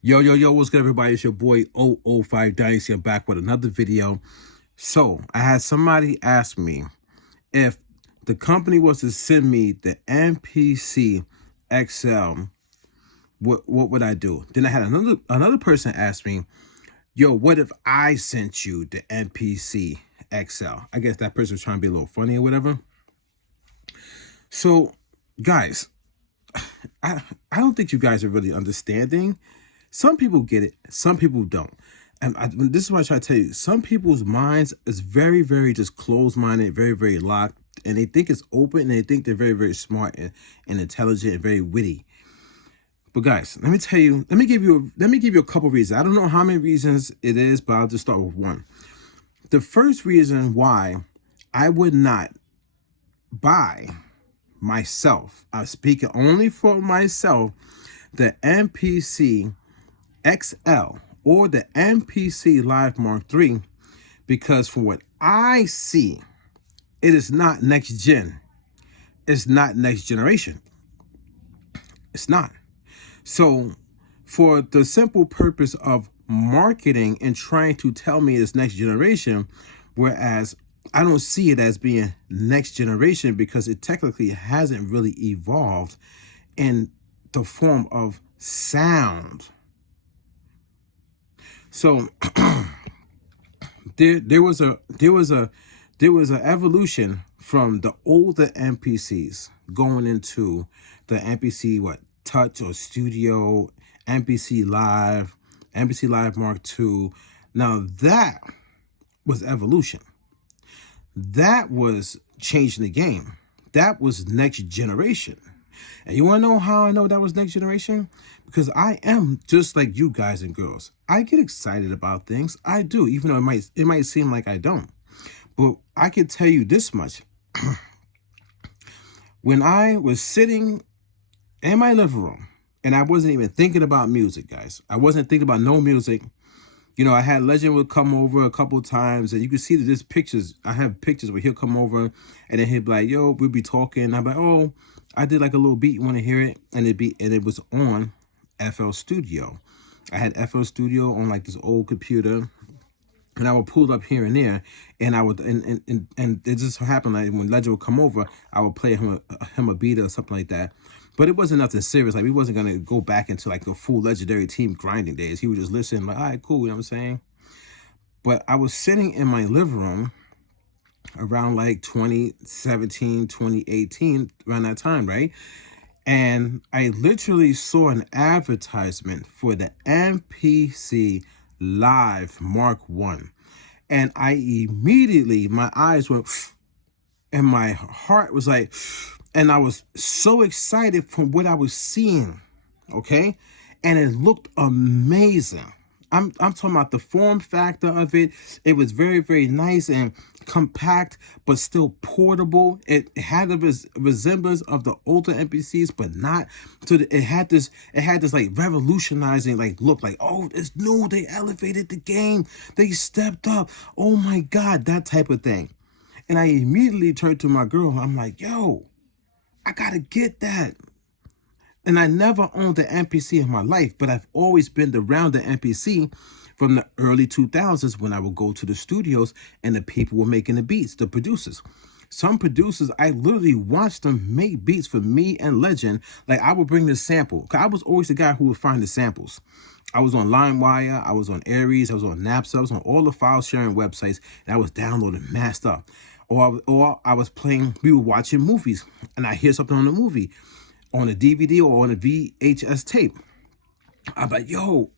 Yo, what's good, everybody? It's your boy 005 Dynasty. I'm back with another video. So, I had somebody ask me if the company was to send me the MPC XL, what would I do? Then I had another person ask me, yo, what if I sent you the MPC XL? I guess that person was trying to be a little funny or whatever. So, guys, I don't think you guys are really understanding. Some people get it, some people don't. And this is what I try to tell you. Some people's minds is very, very just closed-minded, very, very locked, and they think it's open, and they think they're very, very smart and intelligent and very witty. But guys, let me tell you, let me give you a couple reasons. I don't know how many reasons it is, but I'll just start with one. The first reason why I would not buy myself, I'm speaking only for myself, the MPC XL or the MPC Live Mk1, because from what I see, it is not next gen. It's not next generation. It's not. So for the simple purpose of marketing and trying to tell me it's next generation, whereas I don't see it as being next generation because it technically hasn't really evolved in the form of sound. So there was an evolution from the older MPCs going into the MPC Touch or Studio, MPC Live, MPC Live Mk2. Now that was evolution. That was changing the game. That was next generation. And you want to know how I know that was next generation? Because I am just like you guys and girls. I get excited about things. I do, even though it might seem like I don't. But I can tell you this much. When I was sitting in my living room, and I wasn't even thinking about music, guys. I wasn't thinking about no music. You know, I had Legend would come over a couple times, and you can see that there's pictures. I have pictures where he'll come over, and then he'd be like, yo, we'll be talking. I'm like, oh, I did like a little beat. You want to hear it? And it was on FL Studio. I had FL Studio on like this old computer, and I would pull it up here and there, and I would and it just happened like when Legend would come over, I would play him a beat or something like that. But it wasn't nothing serious. Like we wasn't gonna go back into like the full Legendary Team grinding days. He would just listen, like, all right, cool, you know what I'm saying? But I was sitting in my living room around like 2017, 2018, around that time, right? And I literally saw an advertisement for the MPC Live Mk1. And I immediately, my eyes went, and my heart was like, and I was so excited from what I was seeing, okay? And it looked amazing. I'm talking about the form factor of it. It was very, very nice and compact, but still portable. It had a resemblance of the older MPCs, but not. So it had this like revolutionizing like look, like, oh, it's new. They elevated the game. They stepped up. Oh my God, that type of thing. And I immediately turned to my girl. I'm like, yo, I gotta get that. And I never owned the MPC in my life, but I've always been around the MPC from the early 2000s when I would go to the studios and the people were making the beats, the producers. Some producers, I literally watched them make beats for me and Legend. Like I would bring the sample. Cause I was always the guy who would find the samples. I was on LimeWire, I was on Aries, I was on Napster, I was on all the file sharing websites, and I was downloading massed up. Or I was playing, we were watching movies, and I hear something on the movie, on a DVD or on a VHS tape. I'm like, yo,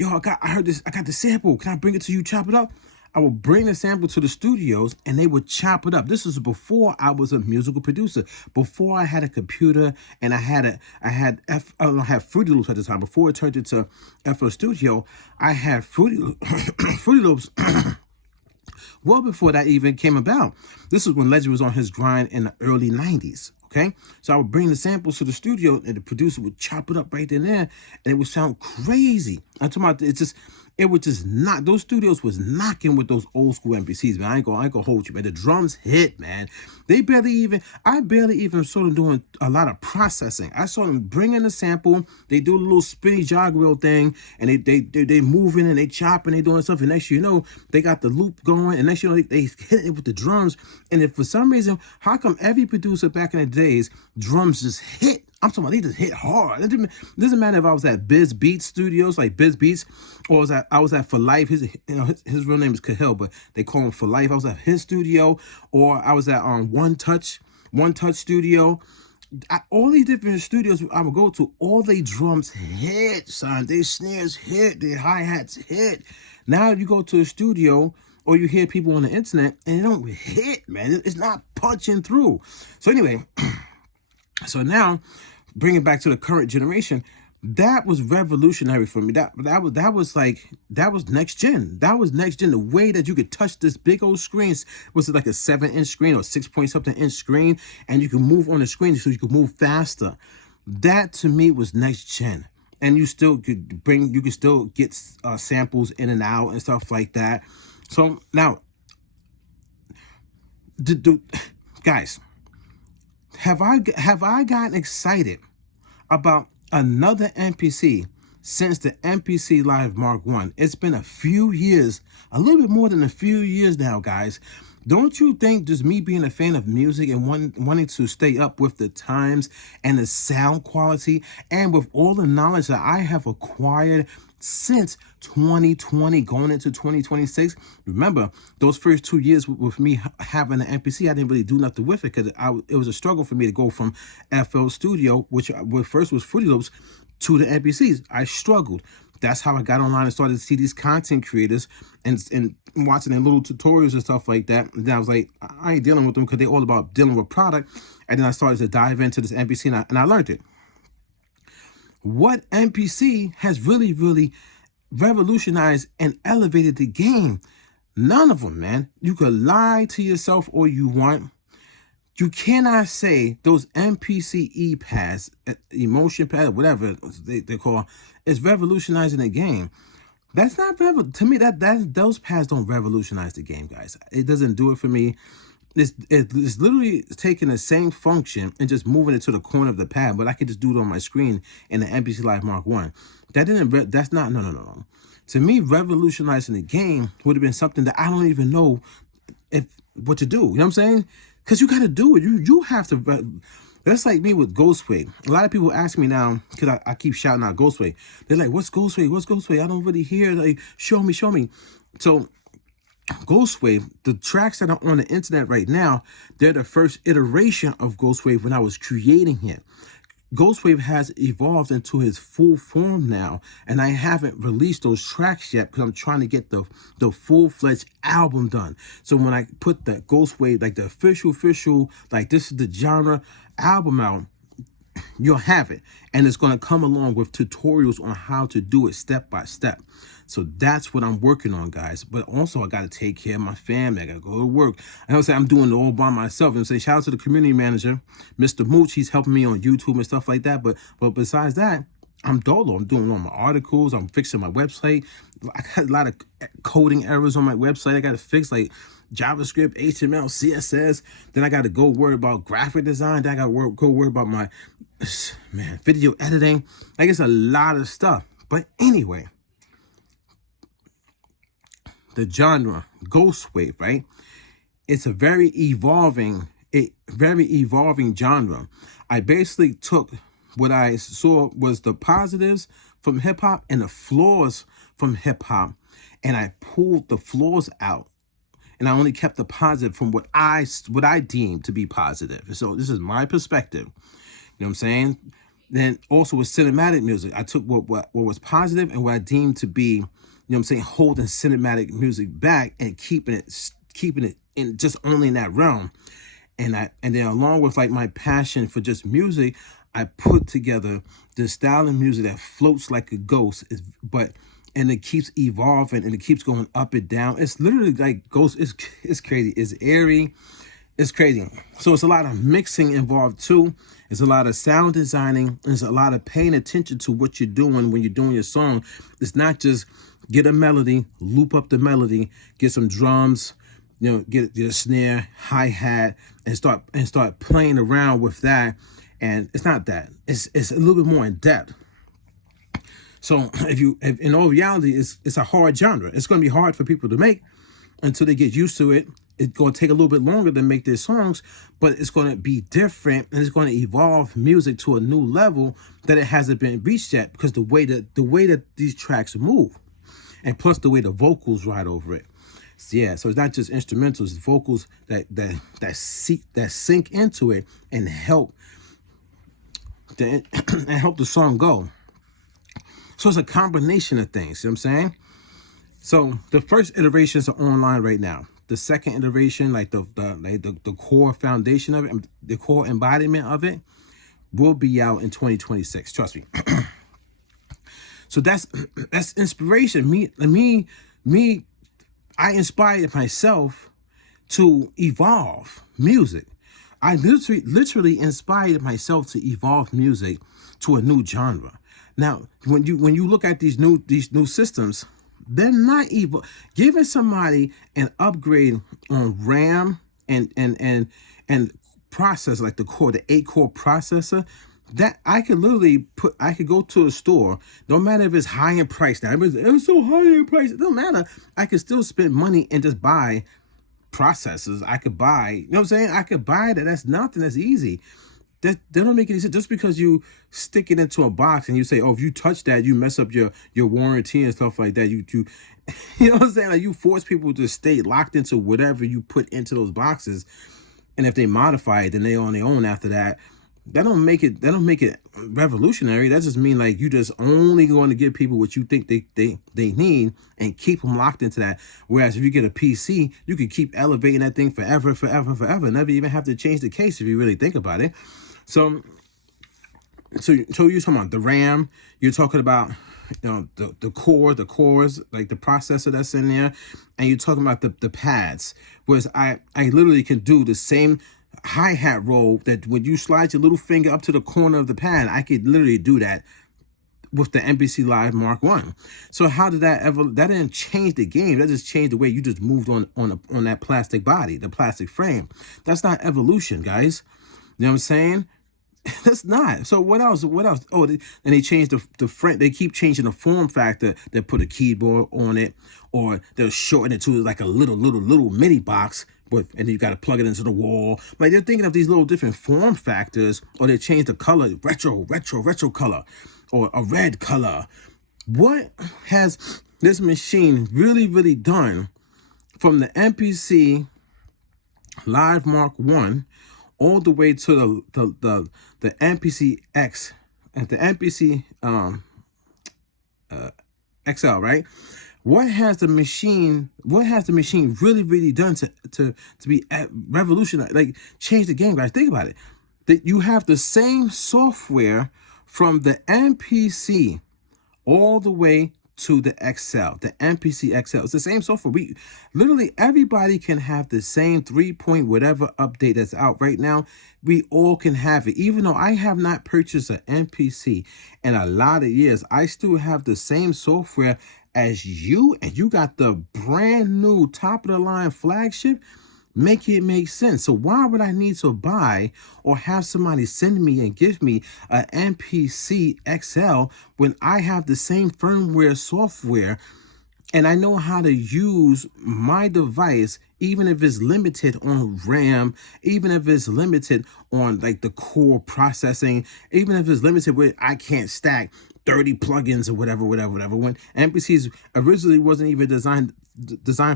I heard this, I got the sample. Can I bring it to you, chop it up? I would bring the sample to the studios and they would chop it up. This was before I was a musical producer, before I had a computer and I had Fruity Loops at the time. Before it turned into FL Studio, I had Fruity Loops well before that even came about. This is when Legend was on his grind in the early 90s. Okay, so I would bring the samples to the studio and the producer would chop it up right then and there, and it would sound crazy. I'm talking about it was just not, those studios was knocking with those old school MPCs, man. I ain't gonna hold you, man. The drums hit, man. I barely even saw them doing a lot of processing. I saw them bring in a sample, they do a little spinny jog wheel thing, and they moving and they chopping, they doing stuff, and next you know, they got the loop going, and next you know, they hit it with the drums. And if for some reason, how come every producer back in the days, drums just hit? I'm talking about they just hit hard. It doesn't matter if I was at Biz Beats Studios, like Biz Beats, or I was at For Life. His real name is Cahill, but they call him For Life. I was at his studio, or I was at One Touch Studio. All these different studios I would go to, all they drums hit, son. Their snares hit, their hi-hats hit. Now you go to a studio or you hear people on the internet and they don't hit, man. It's not punching through. So anyway, so now bring it back to the current generation. That was revolutionary for me. That was next gen. That was next gen. The way that you could touch this big old screen, was it like a 7-inch screen or 6 point something inch screen, and you can move on the screen so you could move faster. That to me was next gen. And you could still get samples in and out and stuff like that. So now, guys, have I gotten excited about another MPC since the MPC Live Mk1? It's been a few years, a little bit more than a few years now, guys. Don't you think just me being a fan of music and wanting to stay up with the times and the sound quality and with all the knowledge that I have acquired since 2020 going into 2026, remember those first 2 years with me having an MPC, I didn't really do nothing with it because it was a struggle for me to go from FL Studio, which first was Fruity Loops, to the MPCs. I struggled. That's how I got online and started to see these content creators and watching their little tutorials and stuff like that. And then I was like, I ain't dealing with them because they're all about dealing with product. And then I started to dive into this MPC and I learned it. What MPC has really, really revolutionized and elevated the game? None of them, man. You could lie to yourself all you want. You cannot say those MPC E-pads, emotion pad, whatever they call, is revolutionizing the game. That's not to me. Those pads don't revolutionize the game, guys. It doesn't do it for me. It's literally taking the same function and just moving it to the corner of the pad, but I could just do it on my screen in the MPC Live Mk1. That's not, no. To me, revolutionizing the game would have been something that I don't even know what to do. You know what I'm saying? Because you got to do it. You have to. That's like me with Ghostwave. A lot of people ask me now, because I keep shouting out Ghostwave. They're like, what's Ghostwave? What's Ghostwave? I don't really hear. Like, show me. So Ghostwave, the tracks that are on the internet right now, they're the first iteration of Ghostwave when I was creating it. Ghostwave has evolved into his full form now, and I haven't released those tracks yet because I'm trying to get the full-fledged album done. So when I put the Ghostwave, like the official, like this is the genre album out, you'll have it, and it's going to come along with tutorials on how to do it step by step. So that's what I'm working on, guys. But also I got to take care of my family. I got to go to work. I don't say I'm doing it all by myself. And say shout out to the community manager, Mr. Mooch. He's helping me on YouTube and stuff like that. But besides that, I'm dolo. I'm doing all my articles. I'm fixing my website. I got a lot of coding errors on my website. I got to fix, like JavaScript, HTML, CSS. Then I got to go worry about graphic design. Then I got to go worry about my video editing. Like, it's a lot of stuff. But anyway, the genre Ghostwave, right? It's a very evolving genre. I basically took what I saw was the positives from hip hop and the flaws from hip hop, and I pulled the flaws out, and I only kept the positive from what I deemed to be positive. So this is my perspective. You know what I'm saying? Then also with cinematic music, I took what was positive and what I deemed to be, you know what I'm saying, holding cinematic music back and keeping it in just only in that realm. And then along with like my passion for just music, I put together this style of music that floats like a ghost, and it keeps evolving and it keeps going up and down. It's literally like ghost. It's crazy. It's airy. It's crazy. So it's a lot of mixing involved too. It's a lot of sound designing. There's a lot of paying attention to what you're doing when you're doing your song. It's not just get a melody, loop up the melody, get some drums, get a snare, hi-hat, and start playing around with that. And it's not that. It's a little bit more in depth. So if in all reality, it's a hard genre. It's going to be hard for people to make until they get used to it. It's going to take a little bit longer to make their songs, but it's going to be different, and it's going to evolve music to a new level that it hasn't been reached yet, because the way that these tracks move, and plus the way the vocals ride over it. Yeah, so it's not just instrumentals, it's vocals that sink into it and help the song go. So it's a combination of things. You know what I'm saying? So the first iterations are online right now. The second iteration, like the core foundation of it, the core embodiment of it, will be out in 2026. Trust me. So that's inspiration. I inspired myself to evolve music. I literally inspired myself to evolve music to a new genre. Now, when you look at these new systems, they're not even giving somebody an upgrade on RAM and processor, like the 8-core processor. That I could go to a store, no matter if it's high in price now. It was so high in price, it don't matter. I could still spend money and just buy processors. I could buy, you know what I'm saying? I could buy that. That's nothing. That's easy. That don't make any sense. Just because you stick it into a box and you say, oh, if you touch that, you mess up your warranty and stuff like that. You know what I'm saying? Like, you force people to stay locked into whatever you put into those boxes. And if they modify it, then they on their own after that. That don't make it revolutionary. That just mean like you just only going to give people what you think they need and keep them locked into that. Whereas if you get a PC, you can keep elevating that thing forever, never even have to change the case if you really think about it. So you're talking about the RAM, you're talking about the cores, like the processor that's in there, and you're talking about the pads. Whereas I literally can do the same hi-hat roll that when you slide your little finger up to the corner of the pad, I could literally do that with the MPC Live Mk1. So how did that didn't change the game. That just changed the way you just moved on that plastic body, the plastic frame. That's not evolution, guys. You know what I'm saying? That's not. So what else? Oh, and they changed the frame. They keep changing the form factor. They put a keyboard on it, or they'll shorten it to like a little mini box. And then you got to plug it into the wall. Like, they're thinking of these little different form factors, or they change the color, retro color, or a red color. What has this machine really done from the MPC Live Mk1 all the way to the MPC X and the MPC XL, right? What has the machine really done to be revolutionized, like change the game, guys? Think about it. That you have the same software from the MPC all the way to the XL, the MPC XL. It's the same software. Literally everybody can have the same 3-point whatever update that's out right now. We all can have it. Even though I have not purchased an MPC in a lot of years, I still have the same software as you, and you got the brand new top of the line flagship. Make it make sense. So why would I need to buy or have somebody send me and give me an MPC XL when I have the same firmware software and I know how to use my device, even if it's limited on RAM, even if it's limited on like the core processing, even if it's limited where I can't stack 30 plugins or whatever. When MPCs originally wasn't even designed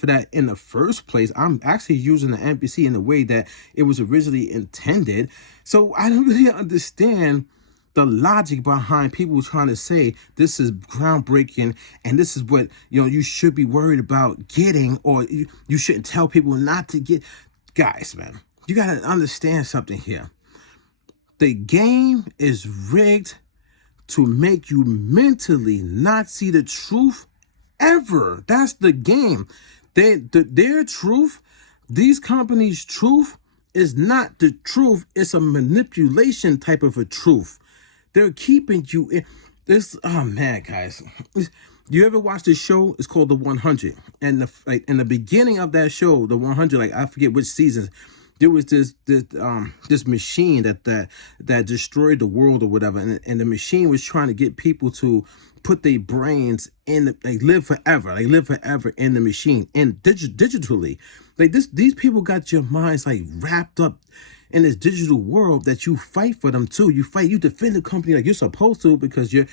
for that in the first place. I'm actually using the MPC in the way that it was originally intended. So I don't really understand the logic behind people trying to say this is groundbreaking and this is what you should be worried about getting, or you shouldn't tell people not to get. Guys, man, you got to understand something here. The game is rigged to make you mentally not see the truth ever. That's the game. Their truth, these companies' truth, is not the truth. It's a manipulation type of a truth. They're keeping you in this. Oh man, guys, you ever watch this show? It's called The 100, and like in the beginning of that show, The 100, like I forget which seasons, there was this machine that destroyed the world or whatever, and the machine was trying to get people to put their brains in live forever in the machine, and digitally, like these people got your minds like wrapped up in this digital world that you fight for them too. You defend the company like you're supposed to, because your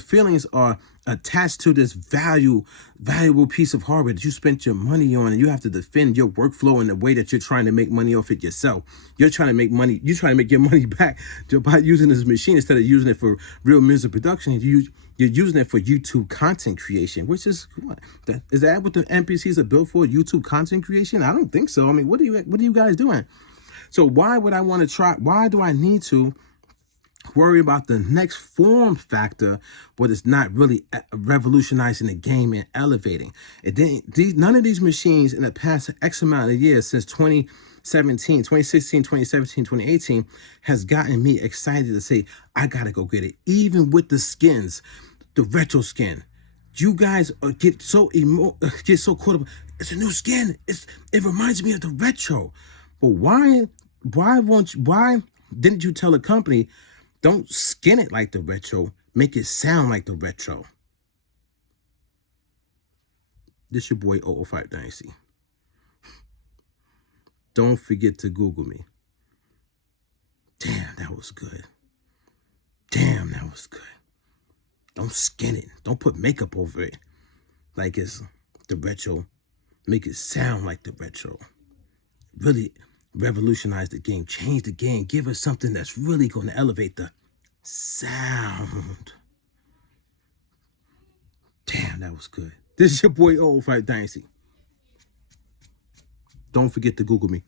feelings are attached to this valuable piece of hardware that you spent your money on, and you have to defend your workflow in the way that you're trying to make money off it yourself. You're trying to make money. You're trying to make your money back by using this machine instead of using it for real music production. You're using it for YouTube content creation, which is what? Is that what the MPCs are built for? YouTube content creation? I don't think so. I mean, what are you guys doing? So why would I want to try? Why do I need to worry about the next form factor, but it's not really revolutionizing the game and elevating? None of these machines in the past X amount of years, since 2017, 2016, 2017, 2018, has gotten me excited to say, I gotta go get it. Even with the skins, the retro skin. You guys get so caught up. It's a new skin. It reminds me of the retro. But why didn't you tell the company, don't skin it like the retro, make it sound like the retro? This your boy 005 Dynasty. Don't forget to Google me. Damn, that was good. Damn, that was good. Don't skin it. Don't put makeup over it like it's the retro. Make it sound like the retro. Really revolutionize the game. Change the game. Give us something that's really going to elevate the sound. Damn, that was good. This is your boy 005 Dynasty. Don't forget to Google me.